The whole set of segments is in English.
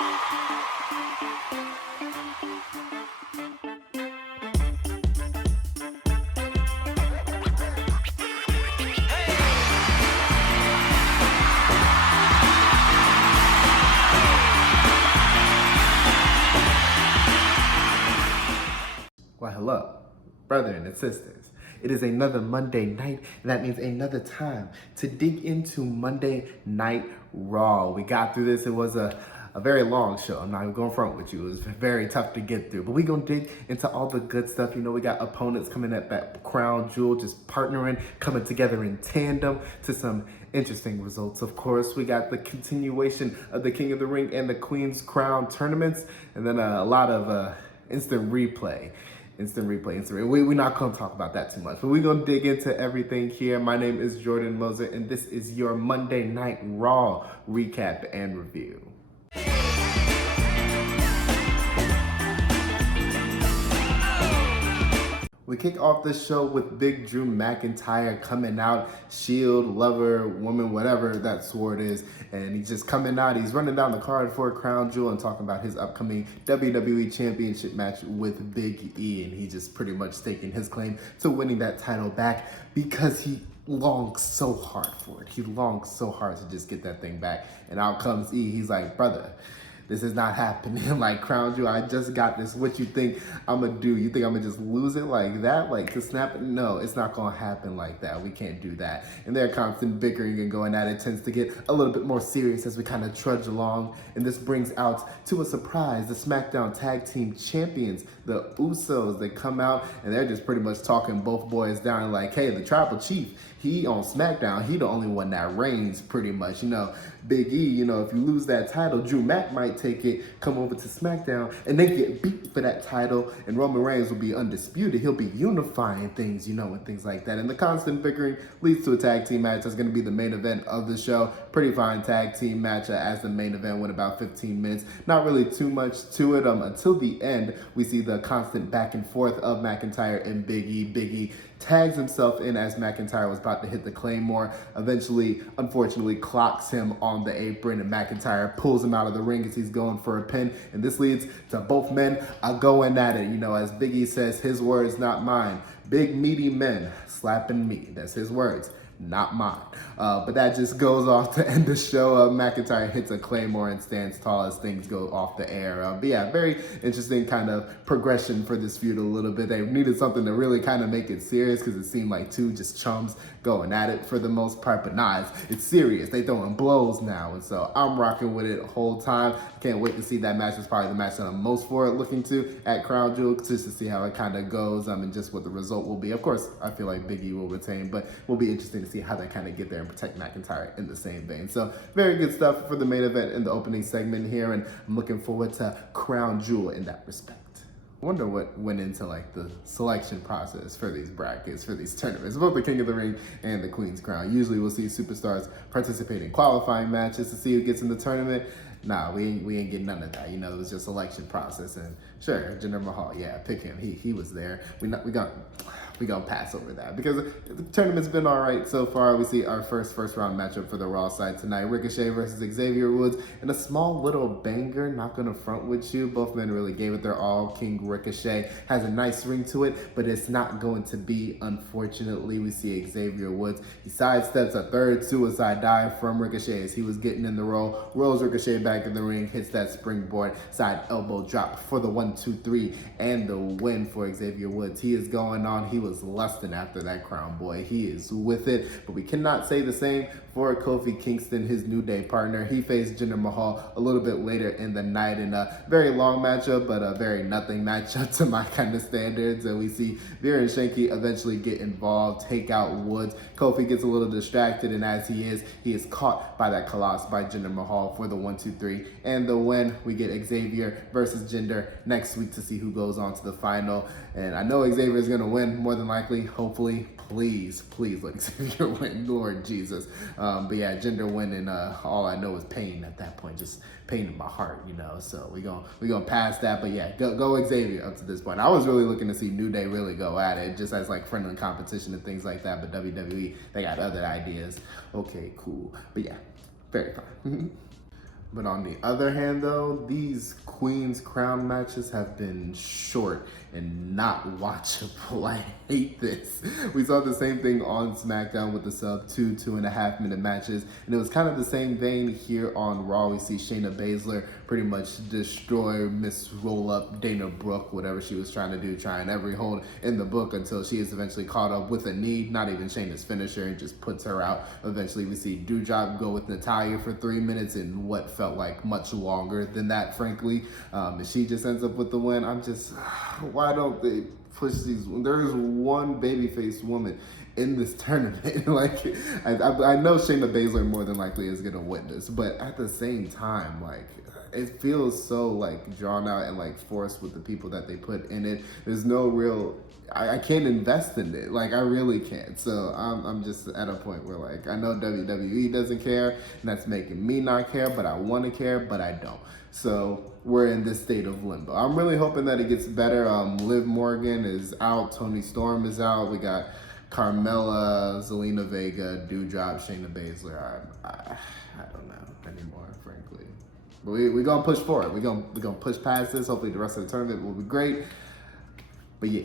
Well, hello, brethren and sisters. It is another Monday night, and that means another time to dig into Monday Night Raw. We got through this. It was a very long show. I'm not even going front with you. It was very tough to get through. But we're going to dig into all the good stuff. You know, we got opponents coming at that crown jewel, just partnering, coming together in tandem to some interesting results. Of course, we got the continuation of the King of the Ring and the Queen's Crown tournaments, and then a lot of instant replay. We're not going to talk about that too much, but we're going to dig into everything here. My name is Jordan Moser, and this is your Monday Night Raw recap and review. We kick off the show with big Drew McIntyre coming out, shield, lover, woman, whatever that sword is, and he's just coming out. He's running down the card for a crown jewel and talking about his upcoming WWE Championship match with Big E, and he's just pretty much staking his claim to winning that title back because he longs so hard for it. He longs so hard to just get that thing back, and out comes E. He's like, brother, this is not happening. Like, crown jewel, I just got this. What you think I'm gonna do? You think I'm gonna just lose it like that? Like, to snap it? No, it's not gonna happen like that. We can't do that. And their constant bickering and going at it tends to get a little bit more serious as we kind of trudge along. And this brings out, to a surprise, the Smackdown Tag Team Champions, the Usos. They come out and they're just pretty much talking both boys down like, hey, the Tribal Chief, he on Smackdown, he the only one that reigns pretty much. You know, Big E, you know, if you lose that title, Drew Mac might take it, come over to SmackDown, and they get beat for that title, and Roman Reigns will be undisputed. He'll be unifying things, you know, and things like that. And the constant bickering leads to a tag team match that's going to be the main event of the show. Pretty fine tag team match as the main event went about 15 minutes. Not really too much to it until the end. We see the constant back and forth of McIntyre and Big E. Big E tags himself in as McIntyre was about to hit the Claymore. Eventually, unfortunately, clocks him on the apron, and McIntyre pulls him out of the ring as he's going for a pin. And this leads to both men going at it. You know, as Big E says, his words, not mine. Big meaty men slapping me. That's his words, not mine. But that just goes off to end the show. McIntyre hits a Claymore and stands tall as things go off the air. But yeah, very interesting kind of progression for this feud a little bit. They needed something to really kind of make it serious because it seemed like two just chums going at it for the most part. But nah, it's serious. They throwing blows now. And so I'm rocking with it the whole time. Can't wait to see that match. It's probably the match that I'm most forward looking to at Crown Jewel, just to see how it kind of goes and just what the result will be. Of course, I feel like Big E will retain, but will be interesting to see how they kind of get there and protect McIntyre in the same vein. So very good stuff for the main event in the opening segment here, and I'm looking forward to Crown Jewel in that respect. I wonder what went into like the selection process for these brackets, for these tournaments, both the King of the Ring and the Queen's Crown. Usually we'll see superstars participate in qualifying matches to see who gets in the tournament. Nah, we ain't getting none of that. You know, it was just selection process. And sure, Jinder Mahal, yeah, pick him. He was there. We gonna pass over that because the tournament's been all right so far. We see our first round matchup for the Raw side tonight: Ricochet versus Xavier Woods, and a small little banger. Not gonna front with you. Both men really gave it their all. King Ricochet has a nice ring to it, but it's not going to be. Unfortunately, we see Xavier Woods. He sidesteps a third suicide dive from Ricochet as he was getting in the roll. Rolls Ricochet back in the ring, hits that springboard side elbow drop for the 1-2-3 and the win for Xavier Woods. He is going on. He was lusting after that crown, boy. He is with it, but we cannot say the same for Kofi Kingston, his New Day partner. He faced Jinder Mahal a little bit later in the night in a very long matchup, but a very nothing matchup to my kind of standards. And we see Veer and Shanky eventually get involved, take out Woods. Kofi gets a little distracted, and as he is caught by that Colossus by Jinder Mahal for the 1-2-3 and the win. We get Xavier versus Jinder next week to see who goes on to the final. And I know Xavier is going to win more than likely, hopefully. Please let Xavier win, Lord Jesus. But yeah, Jinder winning, all I know is pain at that point, just pain in my heart, you know. So we gonna pass that. But yeah, go Xavier up to this point. I was really looking to see New Day really go at it, just as like friendly competition and things like that. But WWE, they got other ideas. Okay, cool. But yeah, very fine. But on the other hand, though, these Queen's Crown matches have been short and not watchable. I hate this. We saw the same thing on Smackdown with the sub 2.5 minute matches, and it was kind of the same vein here on Raw. We see Shayna Baszler pretty much destroy Miss Roll Up Dana Brooke, whatever she was trying to do, trying every hold in the book until she is eventually caught up with a knee, not even Shayna's finisher, and just puts her out. Eventually, we see Doudrop go with Natalya for 3 minutes in what felt like much longer than that, frankly. And she just ends up with the win. I'm just, why don't they push these? There's one babyface woman in this tournament. Like, I know Shayna Baszler more than likely is gonna win this, but at the same time, like, it feels so like drawn out and like forced with the people that they put in it. There's no real, I can't invest in it. Like, I really can't. So I'm just at a point where, like, I know WWE doesn't care, and that's making me not care, but I want to care, but I don't. So we're in this state of limbo. I'm really hoping that it gets better. Liv Morgan is out. Toni Storm is out. We got Carmella, Zelina Vega, Doudrop, Shayna Baszler. I don't know anymore, frankly. But we're going to push forward. We're gonna push past this. Hopefully the rest of the tournament will be great. But yeah.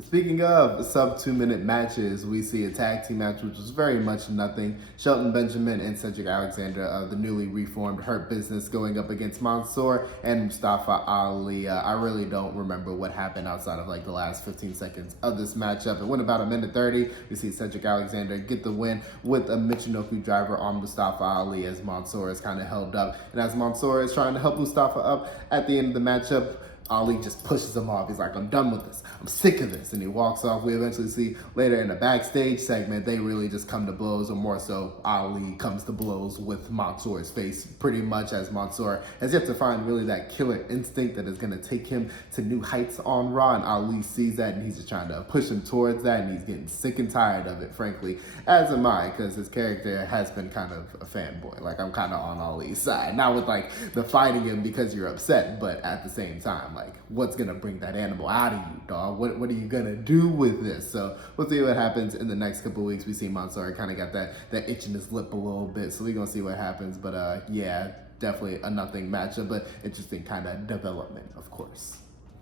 Speaking of sub 2 minute matches, we see a tag team match which was very much nothing. Shelton Benjamin and Cedric Alexander of the newly reformed Hurt Business going up against Mansoor and Mustafa Ali. I really don't remember what happened outside of like the last 15 seconds of this matchup. It went about 1:30. We see Cedric Alexander get the win with a Michinoku driver on Mustafa Ali as Mansoor is kind of held up. And as Mansoor is trying to help Mustafa up at the end of the matchup, Ali just pushes him off. He's like, I'm done with this. I'm sick of this. And he walks off. We eventually see later in the backstage segment, they really just come to blows, or more so, Ali comes to blows with Mansoor's face, pretty much, as Mansoor has yet to find really that killer instinct that is going to take him to new heights on Raw. And Ali sees that, and he's just trying to push him towards that, and he's getting sick and tired of it, frankly, as am I, because his character has been kind of a fanboy. Like, I'm kind of on Ali's side. Not with, like, the fighting him because you're upset, but at the same time, like, what's gonna bring that animal out of you, dog? What are you gonna do with this? So we'll see what happens in the next couple weeks. We see Mansoor kind of got that itch in his lip a little bit, so we're gonna see what happens. But yeah, definitely a nothing matchup, but interesting kind of development, of course.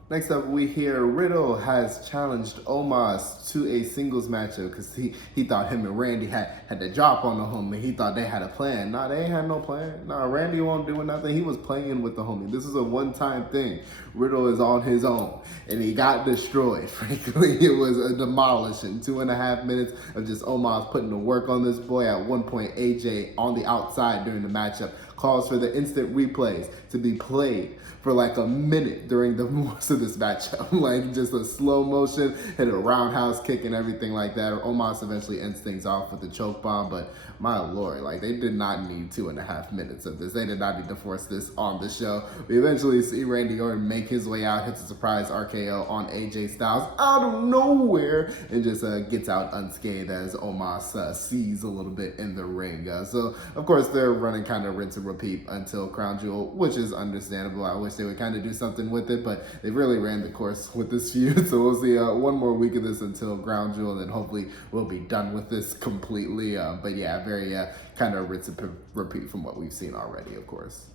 Next up, we hear Riddle has challenged Omos to a singles matchup because he thought him and Randy had to drop on the homie. He thought they had a plan. Nah, they ain't had no plan. Nah, Randy won't do nothing. He was playing with the homie. This is a one-time thing. Riddle is on his own, and he got destroyed. Frankly, it was a demolishing 2.5 minutes of just Omos putting the work on this boy. At one point, AJ on the outside during the matchup calls for the instant replays to be played for like a minute during the most of this matchup. Like, just a slow motion, hit a roundhouse kick and everything like that. Omos eventually ends things off with the choke bomb, but my lord, like, they did not need 2.5 minutes of this. They did not need to force this on the show. We eventually see Randy Orton make his way out, hits a surprise RKO on AJ Styles out of nowhere, and just gets out unscathed as Omos sees a little bit in the ring. So, of course, they're running kind of rinse and repeat until Crown Jewel, which is understandable. I wish they would kind of do something with it, but they really ran the course with this feud. So we'll see one more week of this until Crown Jewel, and then hopefully we'll be done with this completely. But yeah, very kind of rinse and repeat from what we've seen already, of course.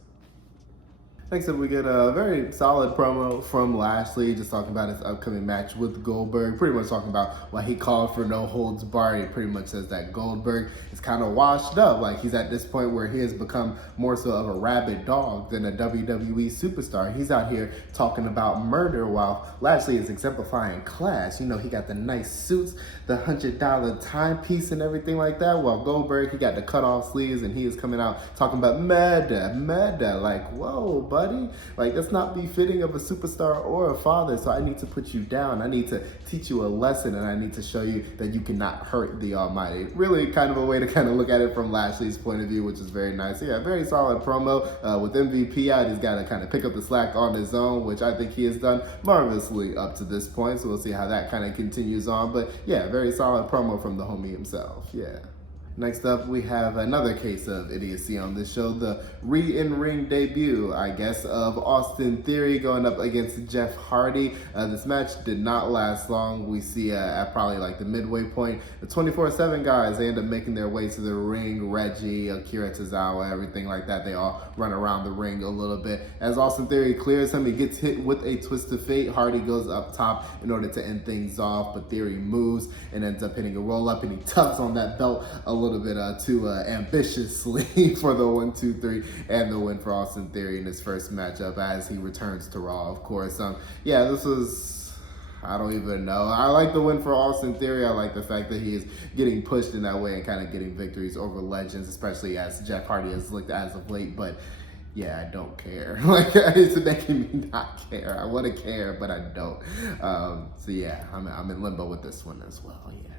Next up, we get a very solid promo from Lashley, just talking about his upcoming match with Goldberg, pretty much talking about why he called for no holds barred. He pretty much says that Goldberg is kind of washed up, like he's at this point where he has become more so of a rabid dog than a WWE superstar. He's out here talking about murder while Lashley is exemplifying class. You know, he got the nice suits, the $100 timepiece and everything like that, while Goldberg, he got the cut off sleeves, and he is coming out talking about murder, like, whoa, buddy, like, that's not befitting of a superstar or a father. So I need to put you down. I need to teach you a lesson, and I need to show you that you cannot hurt the Almighty. Really kind of a way to kind of look at it from Lashley's point of view, which is very nice. So yeah, very solid promo. With MVP out, he's got to kind of pick up the slack on his own, which I think he has done marvelously up to this point. So we'll see how that kind of continues on. But yeah, very solid promo from the homie himself. Yeah. Next up, we have another case of idiocy on this show, the in-ring debut, I guess, of Austin Theory going up against Jeff Hardy. This match did not last long. We see at probably like the midway point, the 24/7 guys, they end up making their way to the ring. Reggie, Akira Tozawa, everything like that, they all run around the ring a little bit. As Austin Theory clears him, he gets hit with a twist of fate. Hardy goes up top in order to end things off, but Theory moves and ends up hitting a roll-up, and he tugs on that belt a little bit too ambitiously for the 1, 2, 3 and the win for Austin Theory in his first matchup as he returns to Raw, of course. Yeah, this was, I don't even know. I like the win for Austin Theory. I like the fact that he is getting pushed in that way and kind of getting victories over legends, especially as Jeff Hardy has looked as of late. But yeah, I don't care. Like, it's making me not care. I want to care, but I don't. So yeah, I'm in limbo with this one as well. Yeah.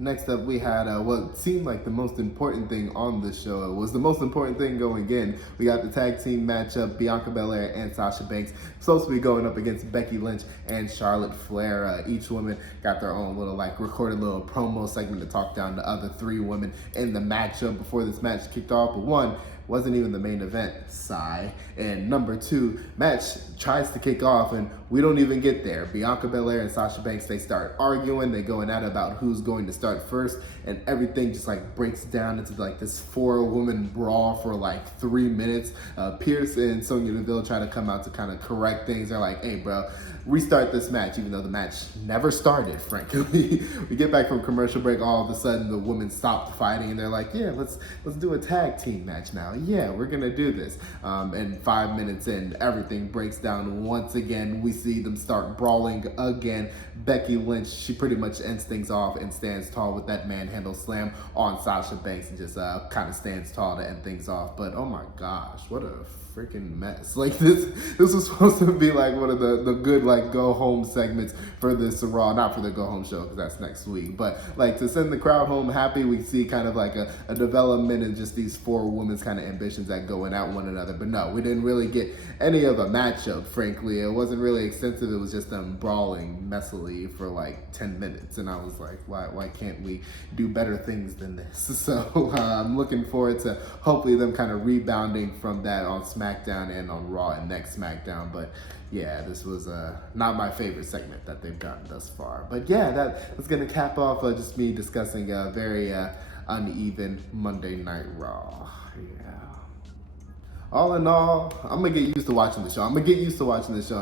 Next up, we had what seemed like the most important thing on the show. It was the most important thing going in. We got the tag team matchup, Bianca Belair and Sasha Banks, supposed to be going up against Becky Lynch and Charlotte Flair. Each woman got their own little, like, recorded little promo segment to talk down the other 3 women in the matchup before this match kicked off. But one, wasn't even the main event, sigh. And number 2, match tries to kick off and we don't even get there. Bianca Belair and Sasha Banks, they start arguing, they going at it about who's going to start first, and everything just like breaks down into like this 4-woman brawl for like 3 minutes. Pierce and Sonya Deville try to come out to kind of correct things. They're like, hey bro, restart this match, even though the match never started, frankly. We get back from commercial break, all of a sudden the women stopped fighting and they're like, yeah, let's do a tag team match now. Yeah, we're gonna do this. And 5 minutes in, everything breaks down once again. We see them start brawling again. Becky Lynch, she pretty much ends things off and stands tall with that manhandle slam on Sasha Banks and just kind of stands tall to end things off. But oh my gosh, what a freaking mess. Like this was supposed to be like one of the good like go home segments for this Raw, not for the go home show because that's next week, but like to send the crowd home happy. We see kind of like a development in just these 4 women's kind of ambitions that going at one another. But no, we didn't really get any of a matchup, frankly. It wasn't really extensive. It was just them brawling messily for like 10 minutes, and I was like, why can't we do better things than this? So I'm looking forward to hopefully them kind of rebounding from that on Smackdown and on Raw and next Smackdown. But yeah, this was not my favorite segment that they've done thus far. But yeah, that's gonna cap off just me discussing a very uneven Monday Night Raw. Yeah. All in all, I'm gonna get used to watching the show. And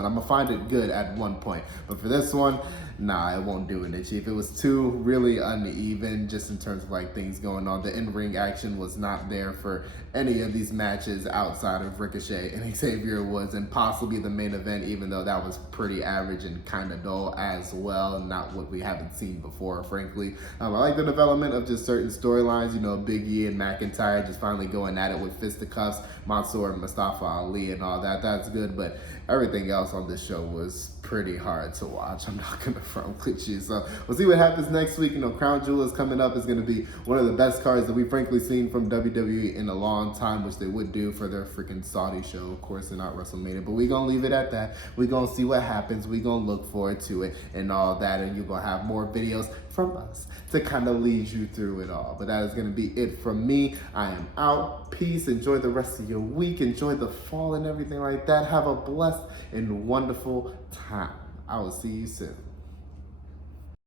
I'm gonna find it good at one point. But for this one, nah, it won't do it, Itchy. If it was too really uneven, just in terms of like things going on, the in-ring action was not there for any of these matches outside of Ricochet and Xavier Woods, and possibly the main event, even though that was pretty average and kind of dull as well, not what we haven't seen before, frankly. I like the development of just certain storylines, you know, Big E and McIntyre just finally going at it with fisticuffs, Mansoor and Mustafa Ali and all that. That's good, but everything else on this show was pretty hard to watch. I'm not gonna front with you. So we'll see what happens next week. You know, Crown Jewel is coming up. It's gonna be one of the best cards that we've frankly seen from WWE in a long time, which they would do for their freaking Saudi show. Of course, they're not WrestleMania, but we're gonna leave it at that. We're gonna see what happens. We're gonna look forward to it and all that, and you're gonna have more videos from us to kind of lead you through it all. But that is gonna be it from me. I am out. Peace. Enjoy the rest of your week. Enjoy the fall and everything like that. Have a blessed and wonderful time. I will see you soon.